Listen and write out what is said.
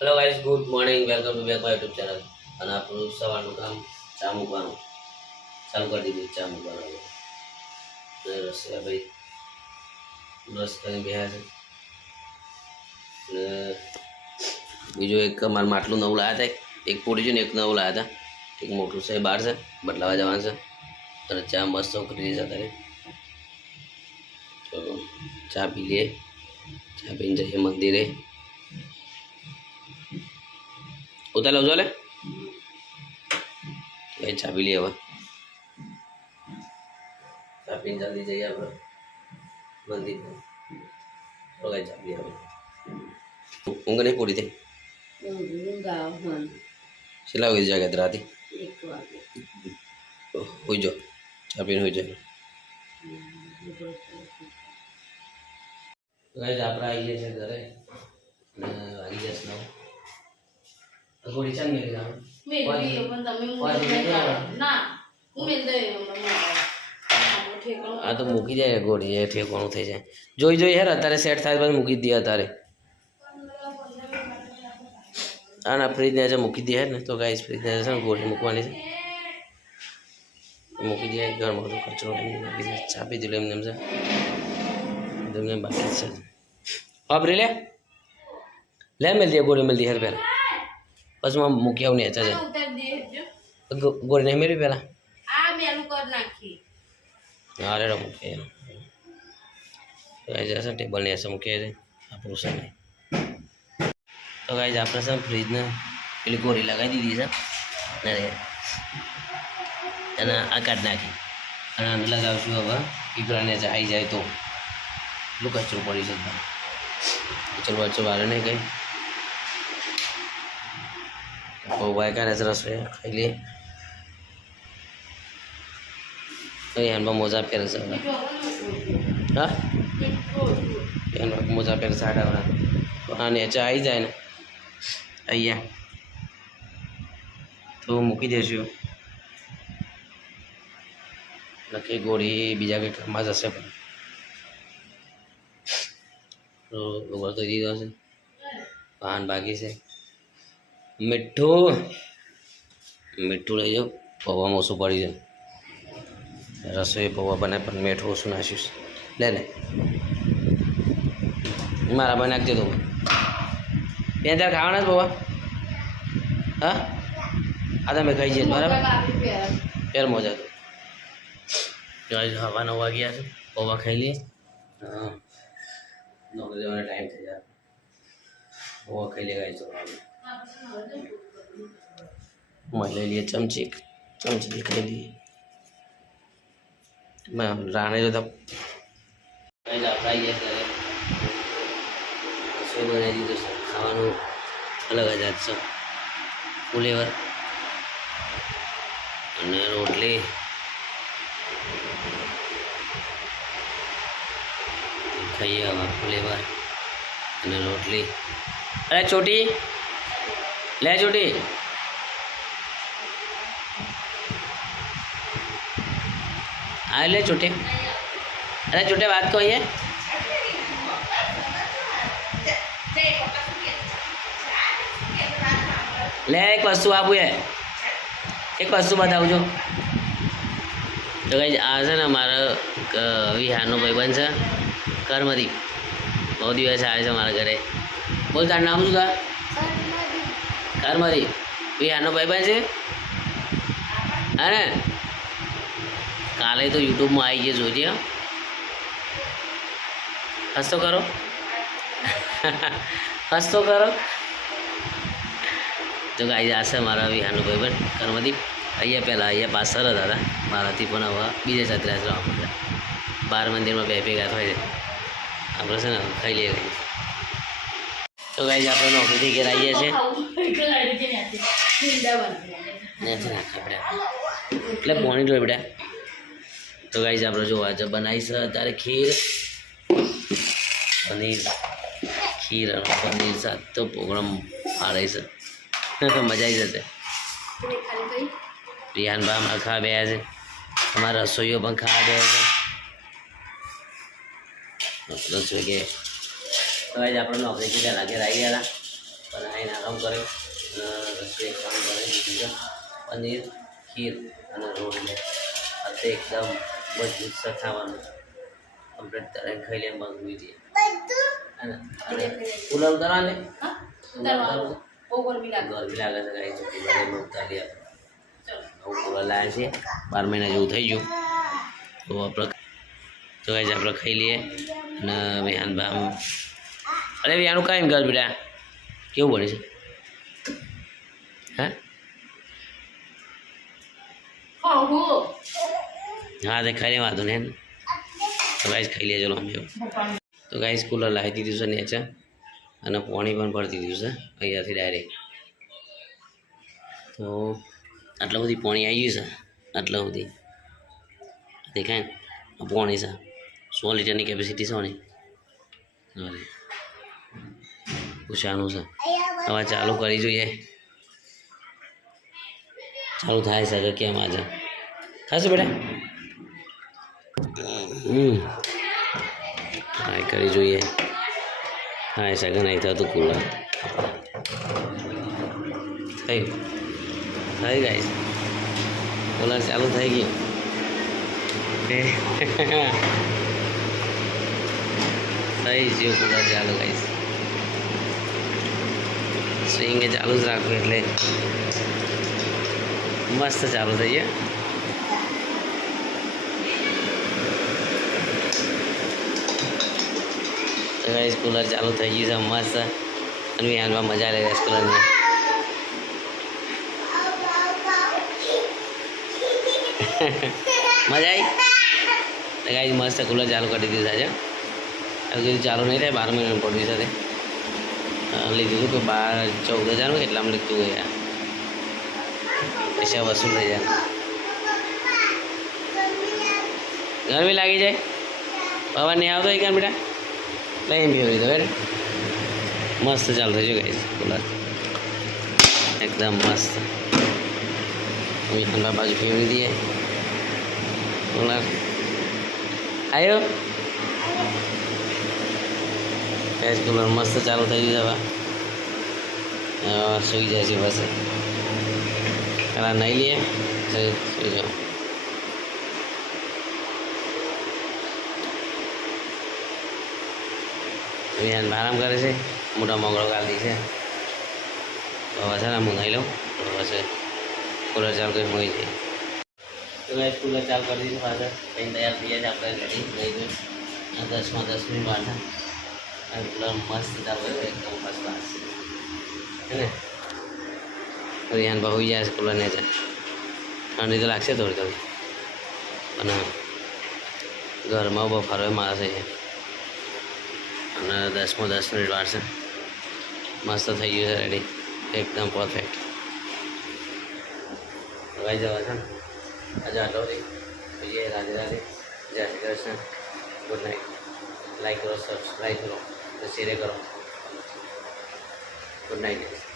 Hello guys, good morning, welcome to back my YouTube channel. અને આપણું સવારનું કામ ચા મૂકવાનું ચાલુ કરી દીધું. ચા મૂકવાનું રસિયા ભાઈ બ્રશ કરીને બેહ્યા છે. અને બીજું એક મારું માટલું નવું લાવ્યા હતા, એક પોડી છે ને એક નવું લાવ્યા હતા. એક મોટું છે બહાર છે, બદલાવા જવાનું છે. અને ચા મસ્ત કરી દીધી અત્યારે. તો ચા પી લઈએ, ચા પીને જઈએ મંદિરે. ઉતાર લાવજો લે ભાઈ, ચા પી લઈએ હવે. ચા પીને જલ્દી જઈએ આપણે મંદિર. ચા પીએ હવે. ઊંઘ નહીં પૂરી થઈ? કેટલા વાગે જાગ્યા રાતે? હોઈ જાઓ, ચા પીને હોઈ જાય. ગાઈઝ આપણે આવી ગયા છે ઘરે અને વાગી જશે નવ. ગોળી ચાલ મેલી જાવ આ તો મૂકી જાય ગોળી, એ ઠેકાણું થઈ જાય. જોઈ હેર અત્યારે સેટ થાય પછી મૂકી દે. અત્યારે હા ના, ફ્રીજને આજે મૂકી દે ને. તો ગાઈઝ ફ્રીજને છે ને ગોળી મૂકવાની છે, મૂકી દે. ઘરમાં બધું કચરો છાપી દીધું એમને. એમ છે એમને બાકી છે. હા ફ્રી લે મેલ દે ગોળી, મેલ દે હેર પહેલાં. પછી માં મૂકી આવું ને ચાલે ગોળી નહીં મેળવી પહેલાં. હા રેડો મૂકીએ જશે ટેબલની હશે મૂકીએ છે આપણું છે નહીં. તો ગાઈઝ આપણે છે ફ્રીજને પેલી ગોળી લગાવી દીધી છે અને આ કાઢ નાખી અને આને લગાવીશું હવે. પીપળાને આવી જાય તો એટલું કચરું પડી છે. ચલો વચ્ચે વારે નહીં કંઈ ભાઈ કાઢે છે રસોઈ ખાઈ લઈએ. હેન્ડમાં મોજા પહેરશે હવે. હા હેન્ડમાં મોજા પહેરશે આડા. હા નેચે આવી જાય ને અહીંયા તો મૂકી દઈશું. નક્કી ગોળી બીજા કંઈ કામમાં જશે પણ તો ગોળ તો દીધો છે. પાન બાકી છે. મીઠું લઈ જાઓ. પૌવામાં ઓછું પડી જાય. રસોઈ પૌવા બનાવે પણ મીઠું ઓછું નાખ્યું છે. લે મારા ભાઈ નાખી દો. ત્યાં ત્યારે ખાવાના જ પૌવા? હા આ તમે ખાઈ જઈએ બરાબર. ફેર મોજા તો હવા 9 વાગ્યા છે. પૌવા ખાઈ લઈએ. હા નોકરી જવાનો ટાઈમ થઈ જાય. પૌવા ખાઈ લે ગાય. લઈ લઈએ ચમચી ખાઈ લઈએ. રાણે જો આપણે રસોઈ બનાવી દીધું છે. ખાવાનું અલગ જ છે. ફુલેવર અને રોટલી ખાઈએ હવે. ફુલેવર અને રોટલી. અરે છોટી લે છોટી. આ લે છોટે. અરે છોટે વાત કહો ये લે એક વસ્તુ આપું એક વસ્તુ બતાવજો. તો કઈ આ છે ને મારા વિહારનો ભાઈબંધ છે કર્મદીપ. બહુ દિવસ આવે છે મારા ઘરે. બોલ તારું નામ શું था? કર્મદીપ. વિહારનો ભાઈબંધ છે હા ને. કાલે તો યુટ્યુબમાં આવી ગઈ જોજે. હસતો કરો હસતો કરો. તો ગાઈ આ છે મારા વિહારનો ભાઈબંધ કર્મદીપ. અહીંયા પાછળ હતા મારાથી પણ હવે બીજે સાથે રહેવા માંડ્યા. 12 મંદિરમાં બે ભેગા થાય છે. આપણે છે ને ખાઈ લઈએ ગઈ. તો ગાઈ આપણે નોકરીથી ઘેર આવીએ છીએ. એટલે પોણી જોઈ બેટા. તો ગાઈઝ આપણે જો આજે બનાવી છે અત્યારે ખીર અને પનીર સાથે તો પ્રોગ્રામ આવે છે. મજા આવી જશે. રિહાનભાઈ અમારે ખાવા બે છે. અમારા રસોઈઓ પણ ખાવા બે છે. રસોઈ કે તો આજે આપણે નોકરી કીધા લાગે આવી ગયા હતા. ખાઈને આરામ કરે રસોઈ કામ બનાવી દીધું છે પનીર ખીર અને રોટલી આ તો એકદમ મજબૂત છે ખાવાનું કમ્પ્લીટ તરીને ખાઈ લે મગવી દઈએ અને પુલાવ કરવા લે ગરમી લાગે છે ગાઈ ચોખ્ખી ઉતારી નવું પુલાવ લાવ્યા છીએ 12 મહિના જેવું થઈ ગયું તો આપણે તો ગાઈ આપણે ખાઈ લઈએ અને વિહાન ભામ અરે વિહાનું કાંઈ ઘર બેટા કેવું બને છે હા તે ખાઈ લે વાંધો નહીં તો ગાઈસ ખાઈ લે ચલો અમે તો ગાઈસ કુલર લાવી દીધું છે નીચે અને પાણી પણ ભરી દીધું છે અહીંયાથી ડાયરેક્ટ તો આટલા બધી પાણી આવી ગયું છે આટલા બધી દેખાય ને પાણી છે 100 લીટરની કેપેસિટી છે ને અરે પૂછાનું છે હવે ચાલુ કરી જોઈએ ચાલુ થાય છે કે કેમ આજે થશે બેટા ટ્રાય કરી જોઈએ થાય છે કે નહીં થતું કુલર થઈ ગાઈસ કુલર ચાલુ થઈ ગયું થઈ ગયું કુલર ચાલુ ગાઈસ સ્વિંગ ચાલુ જ રાખવું એટલે મસ્ત ચાલુ થઈ જાય તો ગાઈસ કુલર ચાલુ થઈ ગયું છે મસ્ત અને હાલમાં મજા લે છે કુલરની મજા આવી તો ગાઈસ મસ્ત કુલર ચાલુ કરી દીધું આજે હવે કીધું ચાલુ નહીં થાય 12 મહિનાનું પડ્યું સાથે લીધું હતું કે 14,000 એટલામાં લીધું ગયા પૈસા વસૂલ થઈ જાય ગરમી લાગી જાય પવન નહીં આવતો એ કાન બેટા લઈને ફેરવી દો મસ્ત ચાલુ થઈ ગયું ગાઈસ કુલર એકદમ મસ્ત ઠંડા બાજુ ફેરવી દઈએ કુલર આવ્યો ગેસ કુલર મસ્ત ચાલુ થઈ ગયું હવે સુઈ જાય છે બસ પેલા નહીં લઈએ સુઈ જાઓ વિહાન આરામ કરે છે મોટા મોગળો ગાલી છે તો હવે છે ને મંગાવી લઉં પછી કુલર ચાલુ કરી મળી જાય તો ગાઈસ કુલર ચાલુ કરી દીધું પાછળ કંઈ તૈયાર થઈ જાય આપણે રેડી થઈ ગયું 10 મિનિટ વાર અને કુલર મસ્ત ચાલુ કરે એકદમ ફર્સ્ટ ક્લાસ હે ને વિહાન હોઈ જાય છે કુલરને છે ઠંડી તો લાગશે થોડી થોડી પણ ઘરમાં બફારો મારે છે અને 10 મિનિટ વાર છે મસ્ત થઈ ગયું છે રેડી એકદમ પરફેક્ટ લગાઈ જવા છે ને આજે આટલો જોઈએ રાધે રાધે જય Shri Krishna good night like કરો સબસ્ક્રાઈબ કરો શેર કરો ગુડ નાઇટ